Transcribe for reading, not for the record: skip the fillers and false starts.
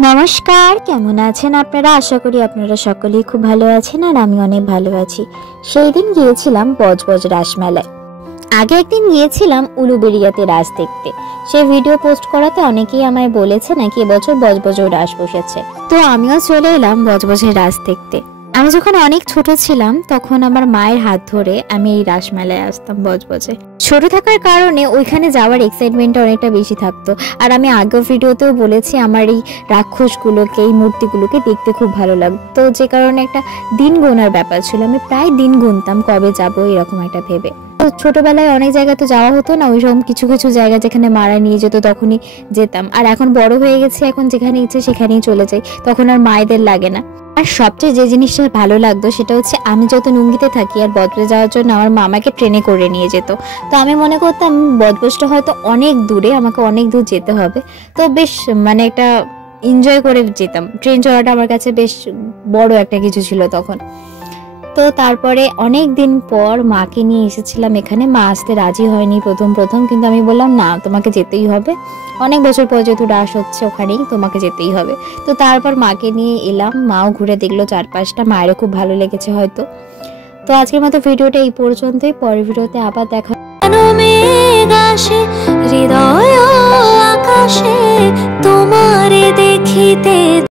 নমস্কার, কেমন আছেন আপনারা? আশা করি আপনারা সকলেই খুব ভালো আছেন আর আমি অনেক ভালো আছি। সেই দিন গিয়েছিলাম বজবজ রাসমেলায়। আগে একদিন গিয়েছিলাম উলুবেড়িয়াতে রাস দেখতে। সেই ভিডিও পোস্ট করাতে অনেকেই আমায় বলেছে নাকি এবছর বজবজের রাস বসেছে, তো আমিও চলে এলাম বজবজের রাস দেখতে। আমি যখন অনেক ছোট ছিলাম তখন আমার মায়ের হাত ধরে আমি এই রাসমেলায় আসতাম বজবজে। ছোট থাকার কারণে ওইখানে যাওয়ার এক্সাইটমেন্টটা অনেকটা বেশি থাকতো। আর আমি আগের ভিডিওতেও বলেছি আমার এই রাক্ষসগুলোকে, এই মূর্তিগুলোকে দেখতে খুব ভালো লাগতো, যে কারণে একটা দিন গোনার ব্যাপার ছিল। আমি প্রায় দিন গুনতাম কবে যাব এরকম একটা ভেবে। তো ছোটবেলায় অনেক জায়গায় তো যাওয়া হতো না, ওইরকম কিছু কিছু জায়গা যেখানে মারা নিয়ে যেত তখনই যেতাম। আর এখন বড় হয়ে গেছে, এখন যেখানে ইচ্ছে সেখানেই চলে যাই, তখন আর মায়েদের লাগে না। আর সবচেয়ে যে জিনিসটা ভালো লাগতো সেটা হচ্ছে আমি যত নুঙ্গিতে থাকি আর বজবজে যাওয়ার জন্য আমার মা আমাকে ট্রেনে করে নিয়ে যেত। তো আমি মনে করতাম বজবজটা হয়তো অনেক দূরে, আমাকে অনেক দূর যেতে হবে। তো বেশ একটা এনজয় করে যেতাম। ট্রেন চড়াটা আমার কাছে বেশ বড় একটা কিছু ছিল তখন। তো তারপরে অনেক দিন পর মাকে নিয়ে এসেছিলাম এখানে। মা আসতে রাজি হয়নি প্রথম, কিন্তু আমি বললাম না, তোমাকে যেতেই হবে। অনেক বছর পর যেহেতু রাস হচ্ছে ওখানেই, তোমাকে যেতেই হবে। তো তারপর মাকে নিয়ে এলাম, মাও ঘুরে দেখলো চারপাশটা, মায়েরও খুব ভালো লেগেছে হয়তো। তো আজকের মতো ভিডিওটা এই পর্যন্তই। পরের ভিডিওতে আবার দেখা। হৃদয় আকাশে তোমারে দেখিতে।